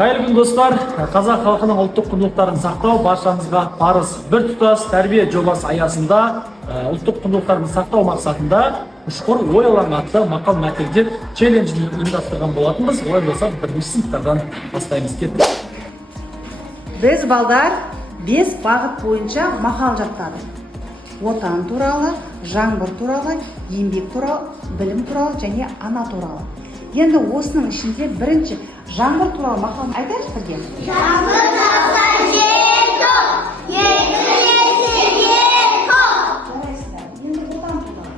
Қайырлы күн достар, қазақ халқының ұлттық құндылықтарын сақтау баршамызға парыз. Бір тұтас тәрбие жобасы аясында ұлттық құндылықтарды сақтау мақсатында ұшқыр ой алаңы атты мақал мәтелдер челленджін ұйымдастырған болатынбыз. Олай болса, бірінші сыныптардан бастаймыз. Кеттік. Біз балдар 5 бағыт бойынша мақал жаттадық. Отан туралы, жаңбыр туралы, еңбек туралы, білім туралы және ана туралы. Енді осының ішінде бірінші жаңбыр туралы мақалын айтайық бірге. Жаңбыр жауса жел тоқ, егілсе ел тоқ. Жарайсыздар. Енді отан туралы.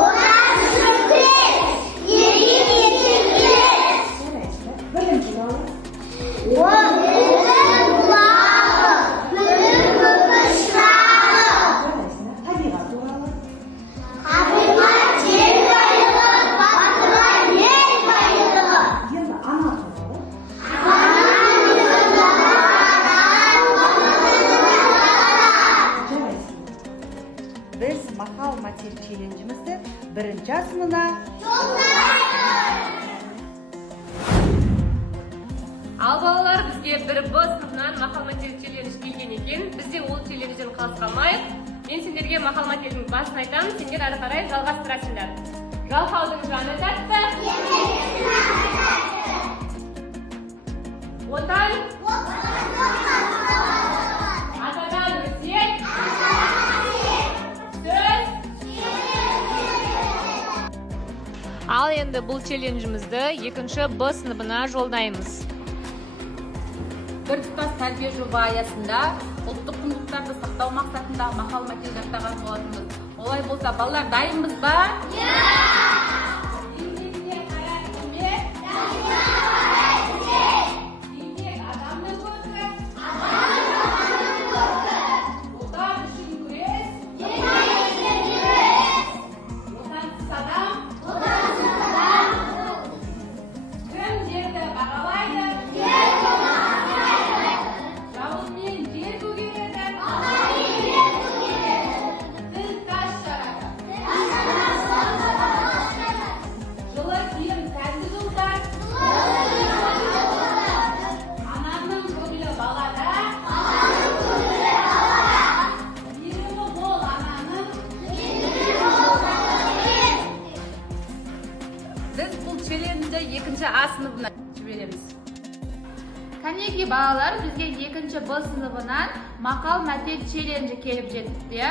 Отан үшін күрес, елге ертең келес. Жарайсыздар. Білім туралы. Білім бұлағы, білім көпір шырағы. Жарайсыздар. Табиғат туралы. Табиғат жер байлығы, батырлар ел байлығы. Енді ана туралы. Біз мақал мәтел челленджімізді бірінші сыныбына Ал балалар, бізге бір Б сыныбынан мақал мәтел челлендж келген екен. Бізде ол челленджден қалыс қалмайық. Мен сендерге мақал мәтелдің басын айтамын, сендер ары қарай жалғастырасыңдар. Жалқаудың жаны тәтті. Отан. Атадан өсиет. Сөз. Ал енді бұл челленджімізді екінші Б сыныбына жолдаймыз. Бір тұтас тәрбие жоба аясында ұлттық құндылықтарды сақтау мақсатында мақал мәтел жаттаған болатынбыз. Олай болса, балалар дайынбыз ба? Еңбек адамның көзі. Отан үшін күрес. Отансыз адам. Кім жерді бағалайды? Жауызмен жер көгереді. Тіл тас жарады. Жылы киім сәнді жылдар. Ананың көңілі балада. Мейірімі мол ананың. Біз бұл челленджді екінші А сыныбына жібереміз. Кәнеки балалар, бізге екінші Б сыныбынан мақал мәтел челленджі келіп жетті.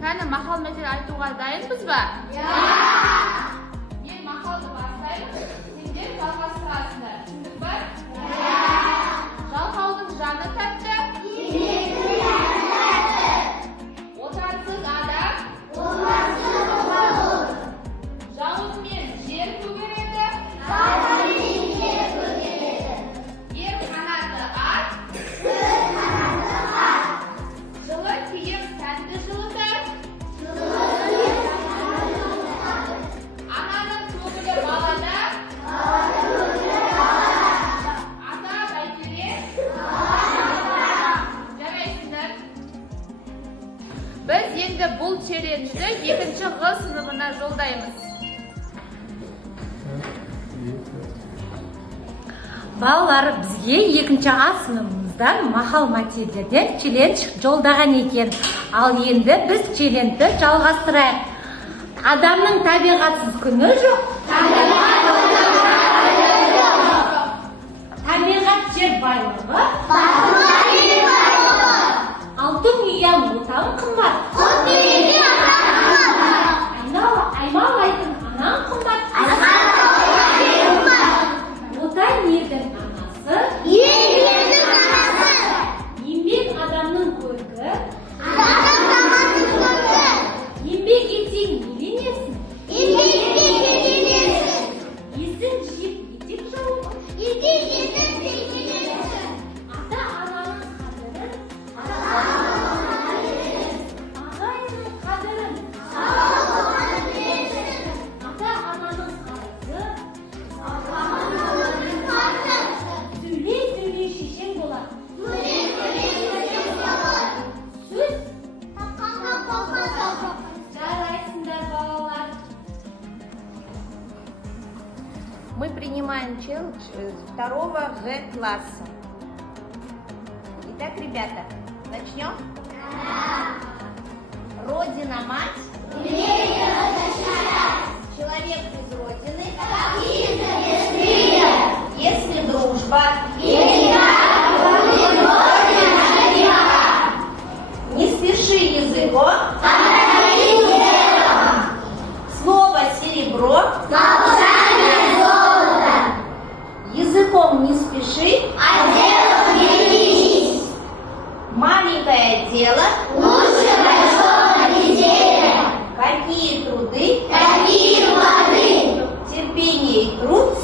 Кәні мақал мәтел айтуға дайынбыз ба? Мен мақалды бастаймын, сендер жалғастырасыңдар. Түсіндік ба? Жалқаудың жаны тәтті. Отансыз адам. Жауызмен жер көгереді. Ер қанаты ат. Жылы киім сәнді жылытар. Ананың көңілі балада. Ата бәйтерек. Жарайсыздар. Біз енді бұл челленджді екінші Ғ сыныбына жолдаймыз. Балалар, бізге екінші А сыныбымыздан мақал мәтелдерден челлендж жолдаған екен. Ал енді біз челленджді жалғастырайық. Адамның табиғатсыз күні жоқ. Табиғат жер байлығы. Алтын ұям отан қымбат. Аймалайтын анаң қымбат. Отан елдің анасы. Еңбек адамның көркі. Еңбек етсең еленесің. Есін жиып етек жауып. 2 Г класса. Итак, ребята, начнем? Родина мать. Человек без родины. Если дружба. Не спеши языком. Слово серебро. Языком не спеши. Маленькое дело. Какие труды. Терпение и труд.